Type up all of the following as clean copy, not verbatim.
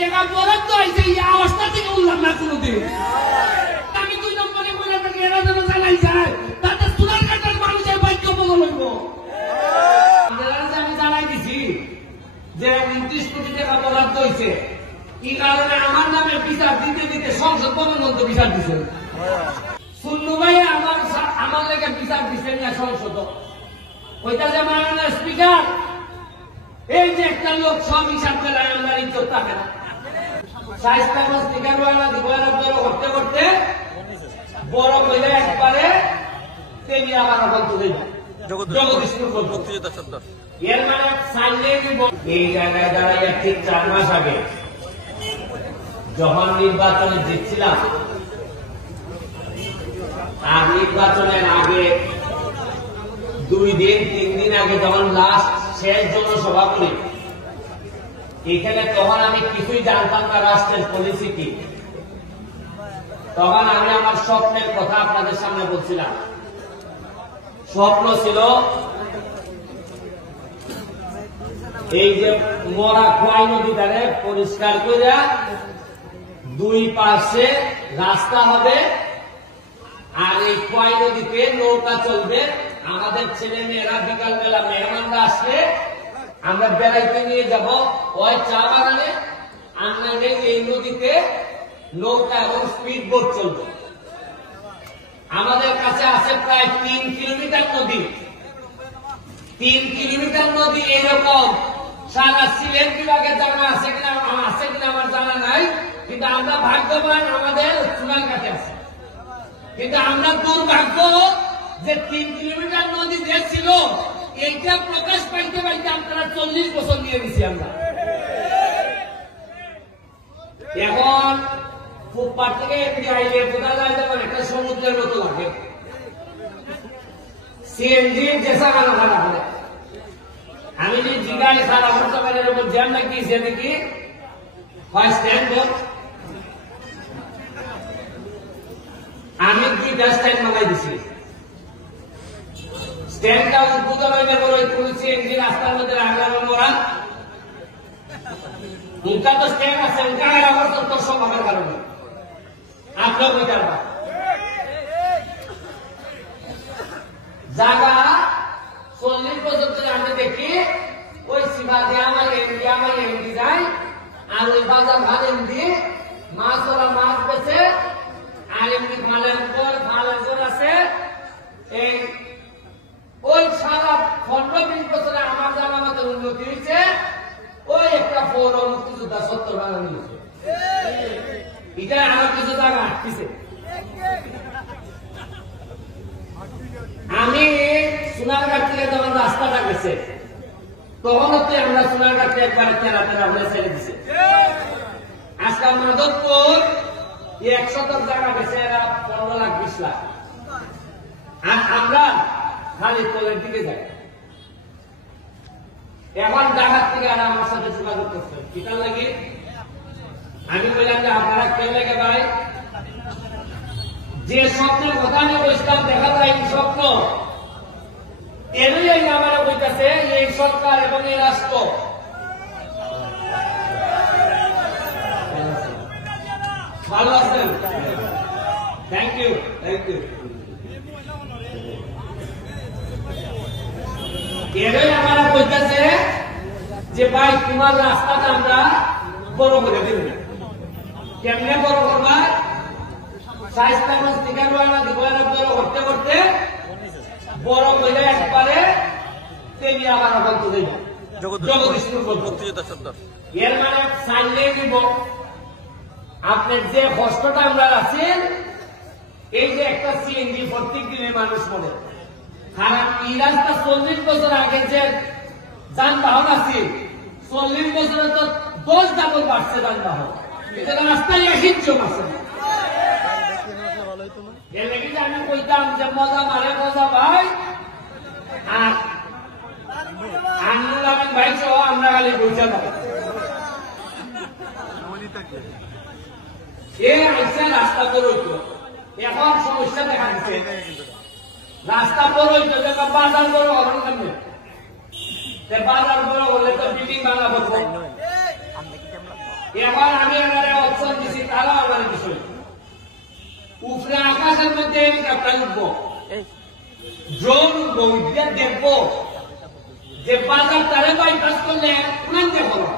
টাকা বরাদ্দ হয়েছে এই অবস্থা থেকে উঠলাম না কোনোদিন। আমি 2 নম্বরে বলে থাকি এরা যেন জানাই যায় তাতে সুনার কাটার মানুষের বাক্য বদল হইব। আমি জানাই দিছি যে 29 কোটি টাকা বরাদ্দ হয়েছে, কি কারণে আমার নামে বিচার দিতে দিতে সংসদ ভবন মধ্যে বিচার দিচ্ছেন। সুন্নু ভাই আমার লেগে বিচার দিচ্ছেন না সংসদ। ওইটা যে মাননীয় স্পিকার, এই যে একটা লোক সব হিসাব করে আমার ইজ্জত থাকে না। স্পিকার করতে করতে বড় হইলে একবারে তেমনি আবার এর মানে এই জায়গায় দাঁড়াইয়া ঠিক 4 মাস আগে যখন নির্বাচনে জিতছিলাম, আর নির্বাচনের আগে 2 দিন 3 দিন আগে যখন লাস্ট শেষ জনসভা করি এখানে, তখন আমি কিছুই জানতাম না রাষ্ট্রের পলিসি কি। তখন আমি আমার স্বপ্নের কথা আপনাদের সামনে বলছিলাম। স্বপ্ন ছিল এই যে মরা খোয়াই নদীটারে পরিষ্কার করে 2 পাশে রাস্তা হবে, আর এই খোয়াই নদীতে নৌকা চলবে। আমাদের ছেলে মেয়েরা বিকালবেলা মেহমানরা আসলে আমরা বেড়াইতে নিয়ে যাব ওই চা বাগানে, আমরা এই নদীতে নৌকা এবং স্পিড বোট চলবে। আমাদের কাছে আছে প্রায় 3 কিলোমিটার নদী। 3 কিলোমিটার নদী এরকম সারা সিলেট বিভাগে জানা আছে কিনা আমার জানা নাই, কিন্তু আমরা ভাগ্যবান আমাদের চুনারঘাটে আছে। কিন্তু আমরা দুর্ভাগ্য যে 3 কিলোমিটার নদী যে ছিল এইটা প্রকাশ পাইতে পাইতে আপনারা 40 বছর নিয়ে গেছি আমরা। এখন ফুটপাথ থেকে এদিকে আইলে বোঝা যায় যেমন একটা সমুদ্রের মতো লাগে। সিএনজি জেসা কালো খারাপ হবে। আমি যে জিগায় সারা বছরের উপর জ্যাম নাকি সেদিকে স্ট্যান্ড আমি কি স্ট্যান্ড বানাই দিছি। স্ট্যান্ডটা উদ্বোধন হইলে বলে সিএনজি রাস্তার মধ্যে রাখলাম ওরা। উনকা তো স্ট্যান্ড আছে, উনকা আমার তো সম্ভবের কারণে আপনার বিচার জায়গা 40 বছর ধরে আমরা দেখি ওই সীমা দিয়ে আমার এমডি যায়, আর ওই বাজার ভাত এমডি মাছ ওরা মাছ বেছে, আর এমনি ভালের পর ভালের জোর আছে। এই ওই সারা 15-20 বছরে আমার জানা মতো উন্নতি হয়েছে। ওই একটা পৌর মুক্তিযোদ্ধা 70 বাগানি হয়েছে, এটা আমার কিছু জায়গা আটকেছে। আমি সোনারঘাট থেকে যখন রাস্তাটা গেছে তখন হচ্ছে আমরা সোনারঘাটকে একবার তেরা হয়ে ছেড়ে দিছে। আজকাল মাধবপুর 1 শতক জায়গা গেছে, এরা 15 লাখ 20 লাখ, আর আমরা খালি তলের দিকে যাই। এখন জায়গার থেকে আর আমার সাথে যোগাযোগ করছে কিটার লাগে। আমি বললাম যে আপনারা কেউ লাগে ভাই, যে স্বপ্নের কথা আমি বলছিলাম দেখা যায় এই স্বপ্ন এরই আমার বলতেছে এই সরকার এবং এই রাষ্ট্র। ভালো আছেন? Thank you. এরই আমার বলতেছে যে ভাই তোমার রাস্তাটা আমরা বড় করে দেব। কেমনে বড় করবা? বড় করতে করতে বড় হইলে একবারে তেমনি আবার বলতে দেব জগদীশপুর। এর মানে সাইলে দিব আপনার যে কষ্টটা আমরা আছেন, এই যে একটা সিএনজি প্রত্যেক দিনের মানুষ মনে খারাপ। এই রাস্তা 40 বছর আগে যে যানবাহন আছে 40 বছরে তো 10 ডাবল বাড়ছে যানবাহন। এটা রাস্তায় একজন আছে। আমি কইতাম যে মজা মারে মজা ভাই, আর আন্দোলন আমি ভাই সহ আমরা খালি বইসা যাবো। রাস্তা বড় হইতো, এখন সমস্যা দেখা দিচ্ছে। রাস্তা বড় হইতো, বাজার বড় হবেন কেমনে? বাজার বড় হলে তো বিল্ডিং বাংলা বলবো। এবার আমি এনারে অপশন দিছি, তারা আমার বিষয় উপরে আকাশের মধ্যে হেলিকপ্টার উঠবো, ড্রোন উঠবো, উঠবে দেখবো যে বাজার তারে বাইপাস করলে উনান দিয়ে বলো,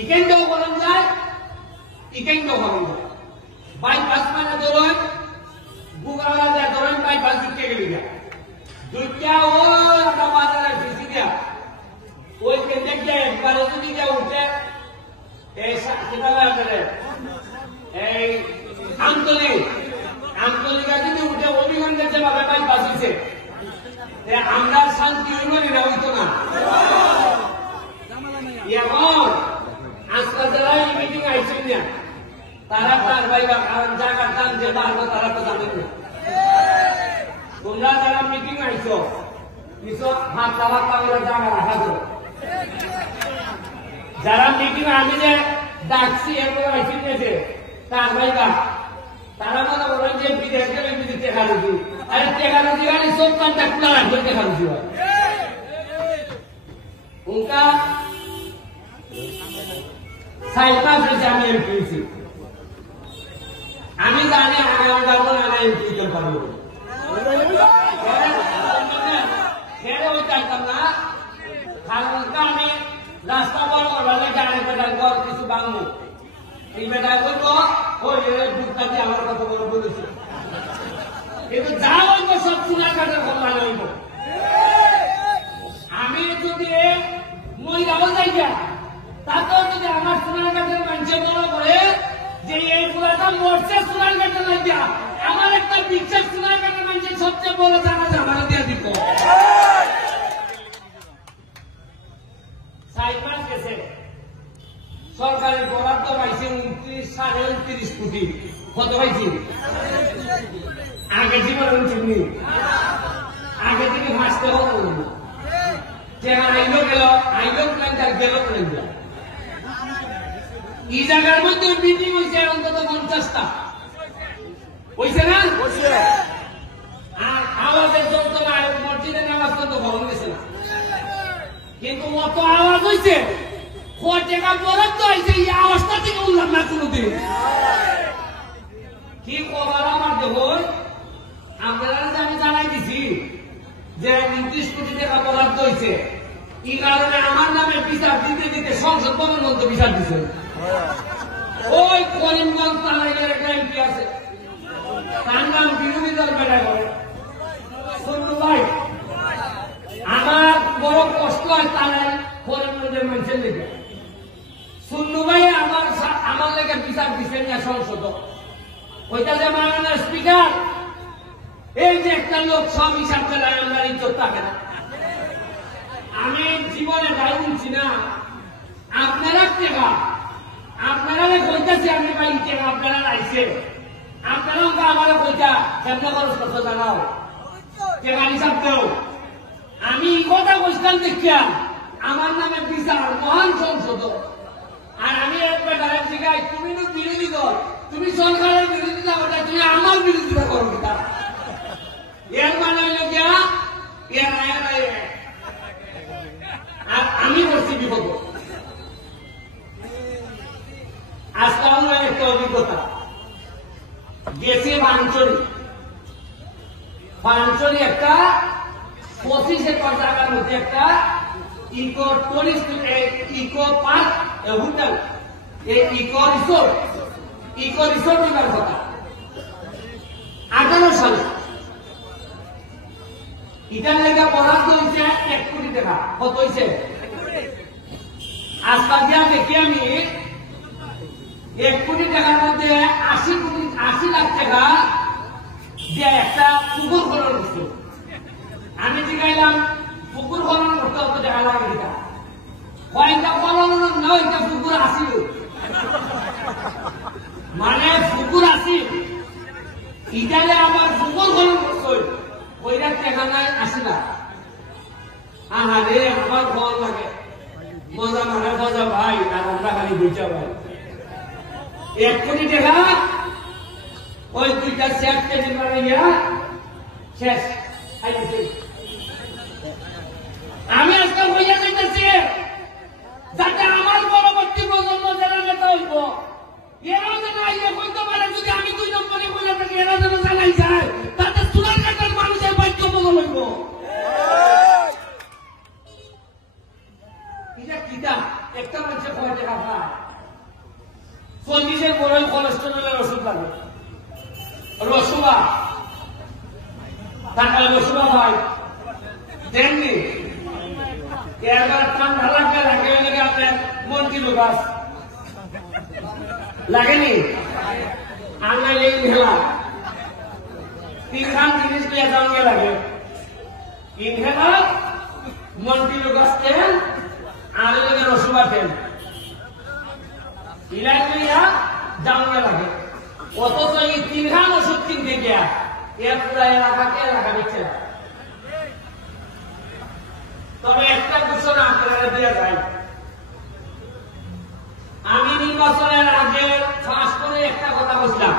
ইকেন্ডেও বলন যায়, ইকেন্ডেও বলন যায়। বাইপাস মানে ধরুন গুগাওয়ালা যায়, ধরুন বাইপাস ঢুকে গেলি যায়, দুইটা ও আমরা বাজারে ফিসি দিয়া ওই কেন্দ্রে গিয়ে একবারে যদি গিয়ে উঠে এই আন্তলিকা যদি উঠে অভিগঞ্জের যেভাবে বাইপাস হয়েছে আমরা শান্তি না হইতো না। এখন আজকাল যারা এই মিটিং আইছেন না তারা তার ভাইবা, কারণ জায়গার দাম যে বাড়বো তারা তো জানেন না। তোমরা যারা মিটিং আইছো কিছু হাত হাত করে জায়গা রাখা করো। যারা মিটিং আমি যে ডাকছি এরপর আইসি নিয়েছে তার ভাইবা, তারা মনে করেন যে বিদেশ গেলে বিদেশ টেকালুজি, আরে টেকালুজি গাড়ি সব কন্ট্যাক্ট না রাখবে টেকালুজি হয় উনকা সাইপাস হয়েছে। আমি এমপি হয়েছি, আমি জানি আগামী পারবো না, আমি এমপি করতে পারবো ছেড়ে ওই চাইতাম না। কারণ আমি রাস্তা বড় করলে গাড়ি বেটার ঘর কিছু বাংলো এই বেটায় বলবো ওই বুকটা দিয়ে আমার কথা বলে বলেছে, কিন্তু যা বলবো সব চুনার কাঠের কথা হইব। আমি যদি মহিলাও যাই তাতেও যদি আমার চুনার কাঠের মানুষের মনে করে যে এই পুরাটা মরছে চুনার কাঠের লাগিয়া, আমার একটা বিশ্বাস চুনার কাঠের মানুষের সবচেয়ে বড় জানা আমার দিয়ে দিব। সাইপাস গেছে সরকারি বরাদ্দ পাইছে 29.29 কোটি, কত পাইছি আগে জীবন চিনি আগে থেকে ফাঁসতে হবে আইলো গেল, আইলো প্ল্যান গেল প্ল্যান গেল। এই জায়গার মধ্যে মিটিং হয়েছে অন্তত 50টা হয়েছে না, আর আওয়াজের যন্ত্রণায় মসজিদে নামাজ তো গরম গেছে না, কিন্তু অত আওয়াজ হয়েছে টাকা বরাদ্দ হয়েছে এই আওয়াজটা থেকে উল্লাম না কোনোদিন। কি কবার আমার দেখুন আপনারা যে আমি জানাই দিছি যে 29 কোটি টাকা বরাদ্দ হয়েছে, এই কারণে আমার নামে বিচার দিতে দিতে সংসদ ভবনের মধ্যে বিচার দিচ্ছে। ওই করিমগঞ্জ তালাইয়ের একটা এমপি আছে, তার নাম বিরোধী দল বেড়া করে শুনলু ভাই। আমার বড় কষ্ট হয় তারাই করিমগঞ্জের মানুষের লেগে। শুনলু ভাই আমার লেগে বিচার দিচ্ছেন না সংসদ, ওইটা যে মাননীয় স্পিকার এই যে একটা লোক সব হিসাব করে আমরা ইজ্জত থাকে না। আমি জীবনে গাই বলছি না, আপনারা টেকা আপনারা কইতেছি আমি ভাই টেকা আপনারা আইছে, আপনারা আমার কইটা কেমন খরচ করতে জানাও টেকা হিসাব দেও। আমি এই কথা বলছিলাম দেখিয়া আমার নামে বিচার মহান সংসদ, আর আমি একবার শিখাই তুমি তো বিরোধী দল, তুমি সরকারের বিরোধিতা করতে, তুমি আমার বিরোধিতা করো কিনা? এর মানে হইল গিয়া আর আমি করছি বিপদ। আজকে আমার একটা অভিজ্ঞতা গেছে বাঞ্চরি একটা 25 একর জায়গার মধ্যে একটা eco tourist eco park hotel, এই ইকো রিসোর্ট হইবার কথা 18 সালে। এটার লেগে বরাদ্দ হয়েছে 1 কোটি টাকা। কত হয়েছে? আজকাল দিয়া দেখি আমি 1 কোটি টাকার মধ্যে 80 লাখ টাকা দিয়ে একটা পুকুর খনন করছে। আমি জিগাইলাম পুকুর খনন করতে অত টাকা লাগে কিনা? কয়েকটা খনন না, ওইটা পুকুর আসিল, মানে পুকুর আসি ইটালে আমার পুকুর খনন করছে, ওইটা টাকা নাই 80 লাখ। আহারে আমার ফল লাগে মজা মানে মজা ভাই, আর আমরা খালি বুঝা ভাই 1 কোটি টাকা ওই দুইটা শেষ কেজি বানাইয়া শেষ। আমি আজকে হইয়া দেখতেছি যাতে আমার পরবর্তী প্রজন্ম যারা নেতা কয় টাকা পায় 40-এর বড় কোলেস্টেরলের ওষুধ লাগে রসুয়া টাকায় রসুয়া হয় দেননি এবার ঠান্ডা লাগলে লাগে আপনার মন্ত্রী গাছ লাগেনি আনলাই লেগে খেলা তিনখান জিনিস লিয়ে যাওয়া লাগে ইনহেলার মন্ত্রী গাছ তেল আর লেগে রসুয়া তেল ইলাই লিয়া যাওয়া লাগে অথচ এই তিনখান ওষুধ কিনতে গিয়া এর পুরা এলাকাকে এলাকা দিচ্ছে না তবে একটা ঘোষণা আপনারা দিয়ে যায় আমি নির্বাচনের আগে ফাঁস করে একটা কথা বলছিলাম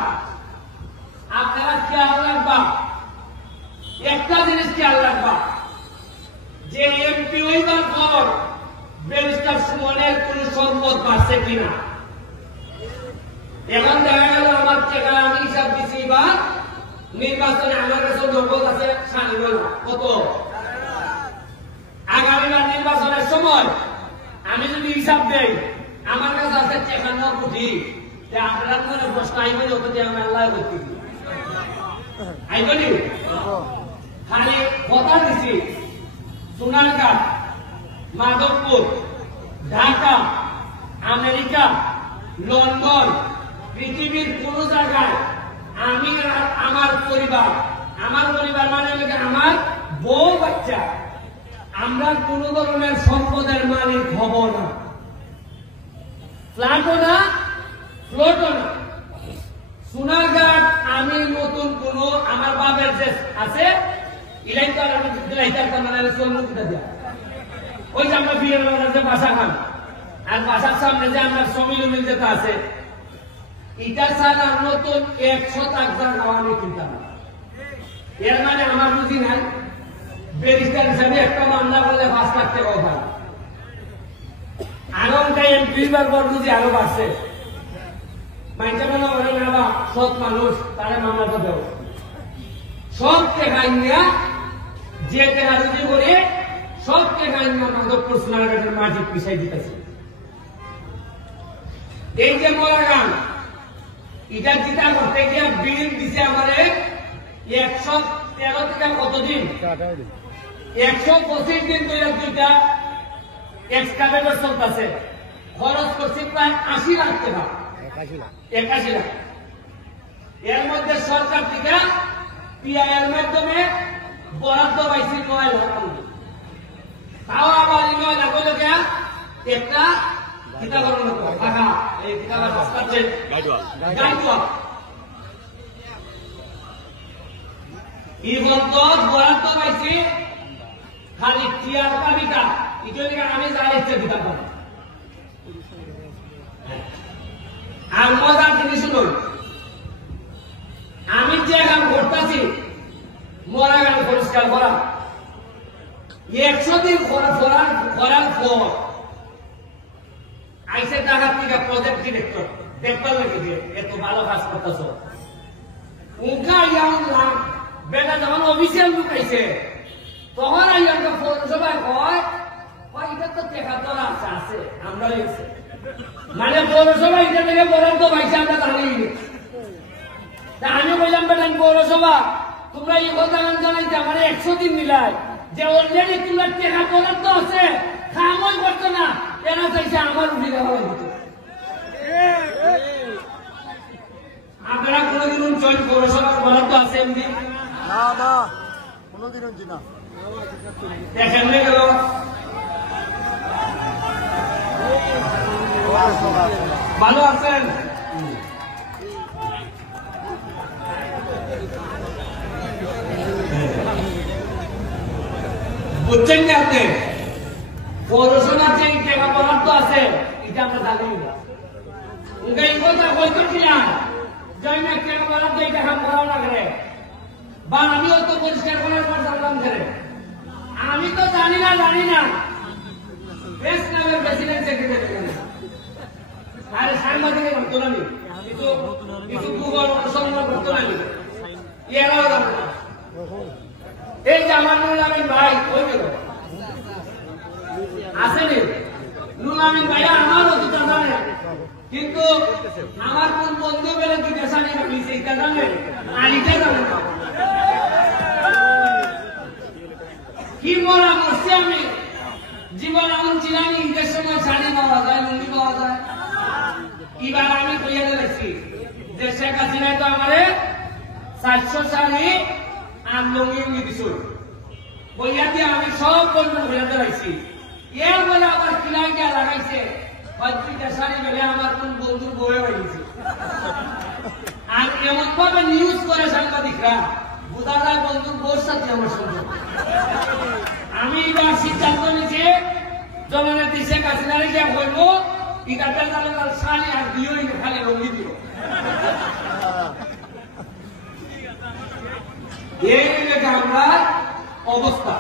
আপনারা খেয়াল রাখবা একটা জিনিস খেয়াল রাখবা যে এমপি হইবার পর ব্যারিস্টার সুমনের কোন সম্পদ বাড়ছে কিনা এখন দেখা গেল আমার টাকা আমি হিসাব দিচ্ছি বা নির্বাচনে আমার কাছে নগদ আছে কত আগামীবার নির্বাচনের সময় আমি যদি হিসাব দেই আমার কাছে আছে 53 কোটি আপনারা মনে প্রশ্ন আইবেন ওকে আমি আল্লাহ করতে আইবনি খালি কথা দিচ্ছি সোনারগাঁ মাধবপুর ঢাকা আমেরিকা লন্ডন পৃথিবীর কোন জায়গায় আমি আমার পরিবার মানে আমার বউ বাচ্চা আমরা কোন ধরনের সম্পদের মালিক হব না ফ্ল্যাটও না ফ্লোটও না সোনারঘাট আমি নতুন কোন আমার বাবার যে আছে ইলাইকার আমি ইলাইকার মানে চন্দ্রকিটা দেয়া ওই যে আমরা বিয়ের যে বাসা খান আর বাসার সামনে যে আমরা সমিলমিল যেটা আছে এটা ছাড়া নতুন 100 টাকা আমি কিনতাম এর মানে আমার বুঝি নাই ব্যারিস্টার হিসাবে একটা মামলা করলে 5 লাখ টাকা হয় আগামীকাল এমপি বার বুঝি আরো বাড়ছে মাইন্ডে মনে করে না বা সৎ মানুষ তারা মামলাটা দেব সব টাকা নিয়ে যে টাকা রুজি করে সব টাকা নিয়ে মাধবপুর সোনারঘাটের মাঝে পিছাই দিতেছে এই যে মোলাগান এটা যেটা করতে গিয়ে বিল দিছে আমাদের 113 থেকে কতদিন 125 দিন ধরে দুইটা এক্সকাভেটর চলতেছে খরচ করছে প্রায় 80 লাখ টাকা 81 লাখ এর মধ্যে সরকার থেকে পিআইএর মাধ্যমে বরাদ্দ পাইছে 9 লাখ তাও আবার 9 লাখ টাকা একটা কিতা করুন টাকা এই কিতাবের রাস্তাতে গাইডওয়াল বরাদ্দ পাইছে খালি টিয়ার কাবিটা এটা আমি যাই ইচ্ছে দিতে পারি আর মজার জিনিস শুনুন আমি যে কাম করতেছি মরা গান পরিষ্কার করা 100 দিন করার পর আইসে টাকা থেকে প্রজেক্ট ডিরেক্টর দেখবার লাগে যে এত ভালো কাজ করতেছ উনকা ইয়াম বেটা যখন অফিসিয়াল লোক আইছে তখন আইয়াকে পৌরসভায় কয় এটা তো টেকা তোলা আছে আমরা লিখছে মানে পৌরসভা এটা থেকে বরাদ্দ পাইছে আমরা জানি আমি বললাম বেটা পৌরসভা তোমরা এই কথা জানাইতে আমার 100 দিন মিলাই যে অলরেডি তোমরা টেকা বরাদ্দ আছে খামই করতো না এরা চাইছে আমার উঠে দেওয়া হতো আপনারা কোনদিন জয়েন পৌরসভার বরাদ্দ আছে এমনি না কোনদিন না দেখেন গেল ভালো আছেন বুঝছেন না আপনি পৌরসভার যে টাকা বরাদ্দ আছে এটা আমরা জানি না উনকা এই কথা বলতেছি না যাই না টাকা বরাদ্দ এই টাকা করাও না করে বা আমিও তো পরিষ্কার করার পর জানলাম করে আমি তো জানি না বেশ নামের প্রেসিডেন্ট সেক্রেটারি আরে সাংবাদিকের ঘটনা নেই কিছু গুগল অনুসন্ধান ঘটনা নেই এরাও জানে না এই যে আমার নুরুল আমিন ভাই ওই গেল আসেনি আমি ভাইয়া আমারও দুটা জানে, কিন্তু আমার কোন বন্ধু বেলে দুইটা শাড়ি রাখিছে এটা জানে, আলিটা জানে না। কি বলা করছি আমি, জীবন এমন ছিলাম ঈদের সময় শাড়ি পাওয়া যায়, লুঙ্গি পাওয়া যায়। এবার আমি কইয়া দিয়েছি যে শেখ হাসিনায় তো আমারে 400 শাড়ি আর লুঙ্গি দিছিল, কইয়া দিয়ে আমি সব বন্ধু হইয়া দিয়েছি। এর বলে আবার কিলাই গিয়া লাগাইছে, পত্রিকা শাড়ি বেলে আমার কোন বন্ধুর বয়ে হয়েছে। আর এমন ভাবে নিউজ করে সাংবাদিকরা, বোঝা যায় বন্ধুর বউর সাথে আমার সম্পর্ক। আমি এবার সিদ্ধান্ত নিচ্ছি, জননেত্রী শেখ হাসিনারে গিয়া বলবো ইটাতে তার শাড়ি আর দিওই না, খালি লুঙ্গি দিও। এই আমরা অবস্থা